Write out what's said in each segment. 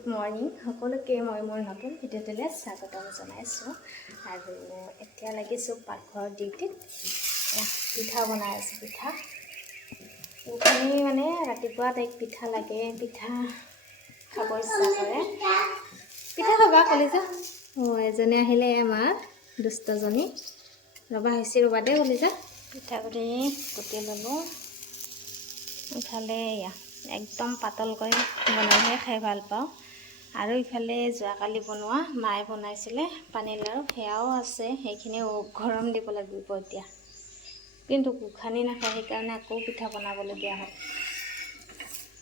Good morning সকলোকে মই মোৰ নতুন ভিডিঅ'টোলৈ স্বাগতম জনাইছোঁ। আৰু এতিয়া লাগিছোঁ পাকঘৰৰ ডিউটিত। পিঠা বনাই আছোঁ। পিঠা এইখিনি মানে ৰাতিপুৱা তাইক পিঠা লাগে, পিঠা খাব ইচ্ছা কৰে। পিঠা খাবা কলিজা। এজনী আহিলে মা দুষ্টজনী ৰবা হৈছে ৰবা দে কলিজা। পিঠাগুড়ি কুটি ল'লোঁ। ইফালে একদম পাতল কৰি বনাইহে খাই ভাল পাওঁ। আৰু ইফালে যোৱাকালি বনোৱা মায়ে বনাইছিলে পানীলাৰু, সেয়াও আছে। সেইখিনি গৰম দিব লাগিব এতিয়া, কিন্তু গোসানি নাখায়, সেইকাৰণে আকৌ পিঠা বনাবলগীয়া হয়,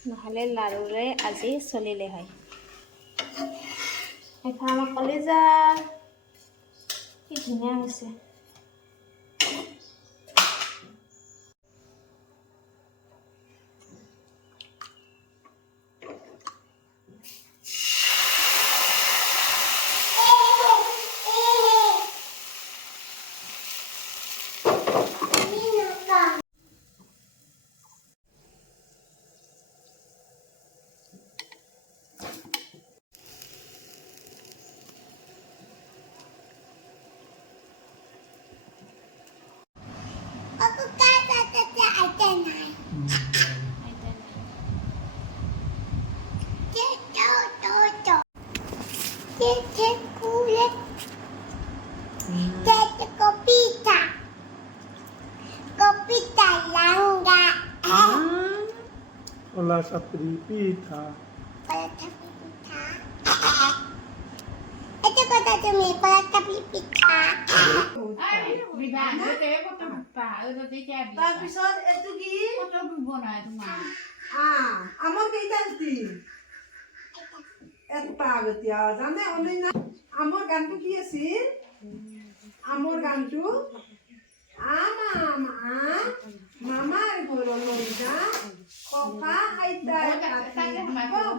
নহ'লে লাৰুৰে আজি চলিলে হয়। এইফালে আমাৰ কলিজা কি ধুনীয়া হৈছে। Hola, sapripita. Para tapipita. Ito ko tatumi para tapipita. তাৰপিছত এইটো কি আমাৰ কেইটা গুটি এটা আগতীয়া জানে অনন্য আমৰ গানটো কি আছিল? আমৰ গানটো মামাৰ ঘৰলৈ যা ককা আইতাই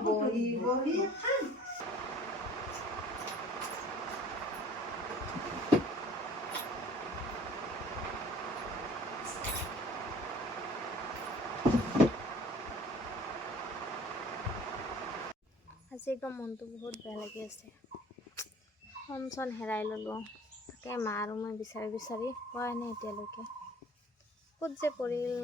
বহি বহি খাম। আজি একদম মনটো বহুত বেয়া লাগি আছে। ফোন চোন হেৰাই ল'লোঁ। তাকে মা আৰু মই বিচাৰি বিচাৰি পোৱাই নাই এতিয়ালৈকে, ক'ত যে পৰিল।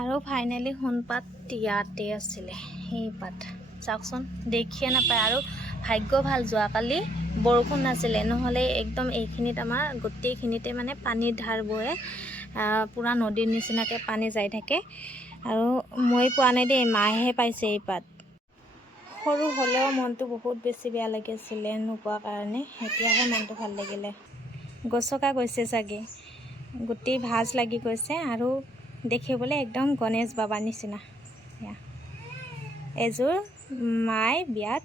আৰু ফাইনেলি সোণপাত ইয়াতে আছিলে। সেই পাত চাওকচোন, দেখিয়ে নাপায়। আৰু ভাগ্য ভাল যোৱাকালি বৰষুণ নাছিলে, নহ'লে একদম এইখিনিত আমাৰ গোটেইখিনিতে মানে পানীৰ ধাৰ বয়ে, পূৰা নদীৰ নিচিনাকৈ পানী যাই থাকে। আৰু মই পোৱা নাই দেই, মায়েহে পাইছে এই পাত। সৰু হ'লেও মনটো বহুত বেছি বেয়া লাগিছিলে নোপোৱাৰ কাৰণে। এতিয়াহে মনটো ভাল লাগিলে। গছকা গৈছে চাগে, গোটেই ভাজ লাগি গৈছে। আৰু দেখিবলৈ একদম গণেশ বাবাৰ নিচিনা। এযোৰ মায়ে বিয়াত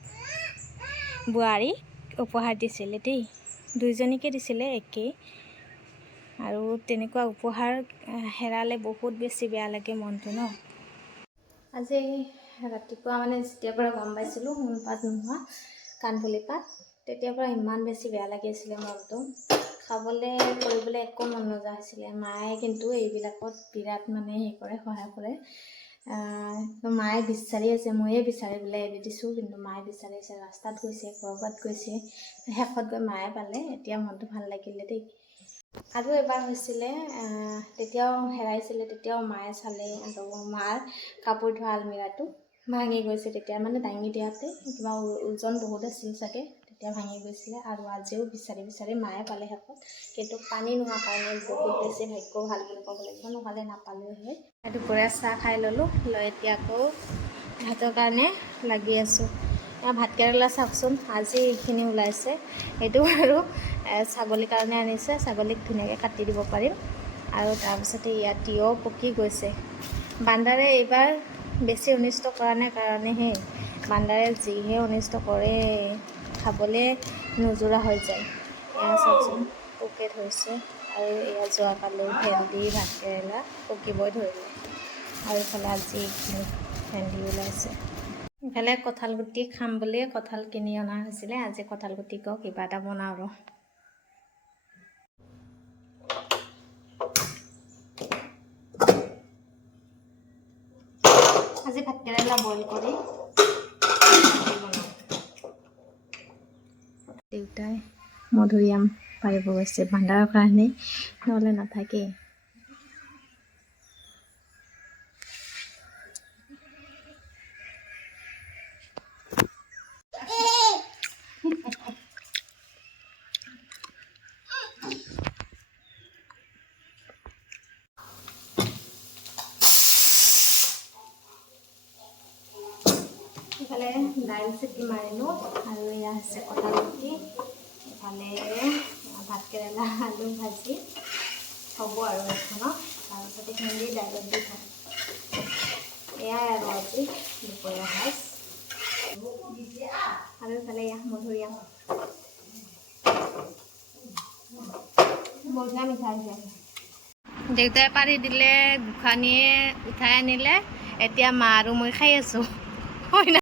বোৱাৰীক উপহাৰ দিছিলে দেই, দুইজনীকে দিছিলে একেই। আৰু তেনেকুৱা উপহাৰ হেৰালে বহুত বেছি বেয়া লাগে মনটো ন। আজি ৰাতিপুৱা মানে যেতিয়াৰ পৰা গম পাইছিলোঁ সোণপাত নোহোৱা, কাণফুলি পাত, তেতিয়াৰ পৰা ইমান বেছি বেয়া লাগিছিলে মনটো। খাবলৈ কৰিবলৈ একো মন নোযোৱা হৈছিলে। মায়ে কিন্তু এইবিলাকত বিৰাট মানে সহায় কৰে। মায়ে বিচাৰি আছে, ময়ে বিচাৰিবলৈ এৰি দিছোঁ, কিন্তু মায়ে বিচাৰি আছে। ৰাস্তাত গৈছে, ক'ৰবাত গৈছে, শেষত গৈ মায়ে পালে। এতিয়া মনটো ভাল লাগিলে দেই। আৰু এবাৰ হৈছিলে, তেতিয়াও হেৰাইছিলে, তেতিয়াও মায়ে চালে। আৰু মাৰ কাপোৰ ধোৱা আলমিৰাটো ভাঙি গৈছে। তেতিয়া মানে দাঙি দিয়াতে কিবা ওজন বহুত আছিল চাগে, তেতিয়া ভাঙি গৈছিলে। আৰু আজিও বিচাৰি বিচাৰি মায়ে পালে শেষত, কিন্তু পানী নোহোৱা কাৰণে বহুত বেছি ভাগ্য ভাল বুলি ক'ব লাগিব, নহ'লে নাপালোঁ হয়। দুপৰীয়া চাহ খাই ল'লোঁ, লৈ এতিয়া আকৌ ভাতৰ কাৰণে লাগি আছোঁ। ভাতকেৰেলা চাওকচোন, আজি এইখিনি ওলাইছে। এইটো আৰু ছাগলীৰ কাৰণে আনিছে, ছাগলীক ধুনীয়াকৈ কাটি দিব পাৰিম। আৰু তাৰপিছতে ইয়াত তিয়ঁহ পকি গৈছে। বান্দাৰে এইবাৰ বেছি অনিষ্ট কৰা নাই কাৰণেহে, বান্দাৰে যিহে অনিষ্ট কৰে, খাবলৈ নোজোৰা হৈ যায়। এয়া চাওকচোন পোকে ধৰিছে। আৰু এয়া যোৱাকালিও ভেন্দি ভাতকেৰেলা পকিবই ধৰিলে। আৰু ইফালে আজি এইখিনি ভেন্দি ওলাইছে। ইফালে কঁঠাল গুটি খাম বুলিয়ে কঁঠাল কিনি অনা হৈছিলে। আজি কঁঠাল গুটি কিবা এটা বনাওঁ আৰু। আজি ভাতকেৰেলা বইল কৰি বনাওঁ। দেউতাই মধুৰিআম পাৰিব গৈছে ভাণ্ডাৰৰ কাৰণে, নহ'লে নাথাকেই। ইফালে দাইল চিটি মাৰিলোঁ আৰু এয়া হৈছে কঁঠাল গুটি। ইফালে ভাতকেৰেলা আলু ভাজি হ'ব আৰু এখনত। তাৰপিছতে ভেন্দি দাইলত দি খাম। এয়াই আৰু আজি দুপৰীয়া সাজ। আৰু ইফালে এয়া মধুৰিআম মধুৰিআম মিঠা হৈছে। দেউতাই পাৰি দিলে, গোসাঁনীয়ে উঠাই আনিলে, এতিয়া মা আৰু মই খাই আছোঁ। হয় না?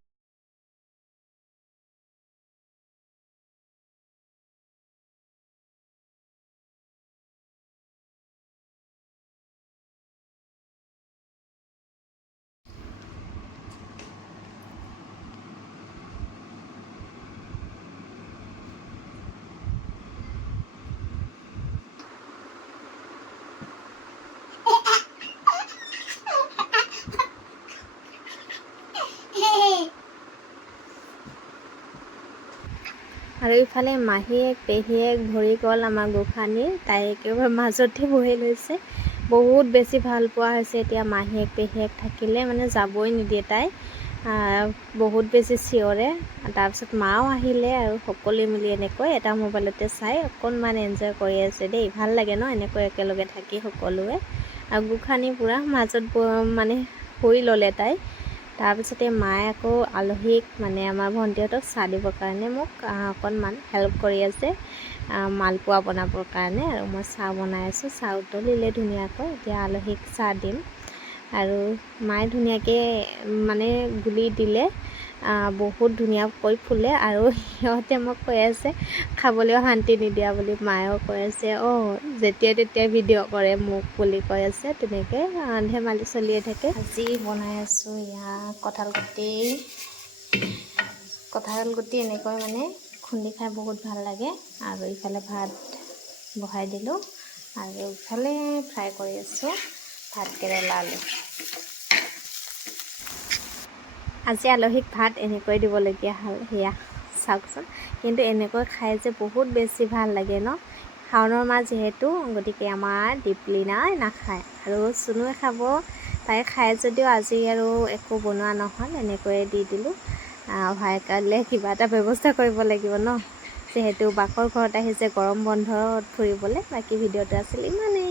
আৰু ইফালে মাহীয়েক পেহীয়েক ভৰি গ'ল আমাৰ গোসাঁনীৰ, তাই একেবাৰে মাজতে বহি লৈছে। বহুত বেছি ভাল পোৱা হৈছে এতিয়া মাহীয়েক পেহীয়েক থাকিলে, মানে যাবই নিদিয়ে তাই। বহুত বেছি চিঞৰে। তাৰপিছত মাও আহিলে আৰু সকলোৱে মিলি এনেকৈ এটা মোবাইলতে চাই অকণমান এনজয় কৰি আছে দেই। ভাল লাগে ন এনেকৈ একেলগে থাকি সকলোৱে। আৰু গোসাঁনী পূৰা মাজত মানে শুই ল'লে তাই। তাৰপিছতে মায়ে আকৌ আলহীক মানে আমাৰ ভণ্টিহঁতক চাহ দিবৰ কাৰণে মোক অকণমান হেল্প কৰি আছে মালপোৱা বনাবৰ কাৰণে। আৰু মই চাহ বনাই আছোঁ, চাহ উতলিলে ধুনীয়াকৈ। এতিয়া আলহীক চাহ দিম। আৰু মায়ে ধুনীয়াকৈ মানে গুলি দিলে, বহুত ধুনীয়াকৈ ফুলে। আৰু সিহঁতে মোক কৈ আছে খাবলৈও শান্তি নিদিয়া বুলি। মায়েও কৈ আছে যেতিয়াই তেতিয়াই ভিডিঅ' কৰে মোক বুলি কৈ আছে। তেনেকৈ ধেমালি চলিয়ে থাকে। আজি বনাই আছোঁ এয়া কঁঠাল গুটি এনেকৈ মানে খুন্দি খাই বহুত ভাল লাগে। আৰু ইফালে ভাত বহাই দিলোঁ, আৰু ইফালে ফ্ৰাই কৰি আছোঁ ভাতকেৰেলা আলু। আজি আলহীক ভাত এনেকৈ দিবলগীয়া হ'ল, সেয়া চাওকচোন। কিন্তু এনেকৈ খাই যে বহুত বেছি ভাল লাগে ন। শাওণৰ মাহ যিহেতু, গতিকে আমাৰ দীপলিনাই নাখায় আৰু চুনুৱে খাব। তাই খায় যদিও আজি আৰু একো বনোৱা নহ'ল, এনেকৈয়ে দি দিলোঁ। ভাই কাইলৈ কিবা এটা ব্যৱস্থা কৰিব লাগিব ন, যিহেতু বাকৰ ঘৰত আহিছে গৰম বন্ধত ফুৰিবলৈ। বাকী ভিডিঅ'টো আছিল ইমানে।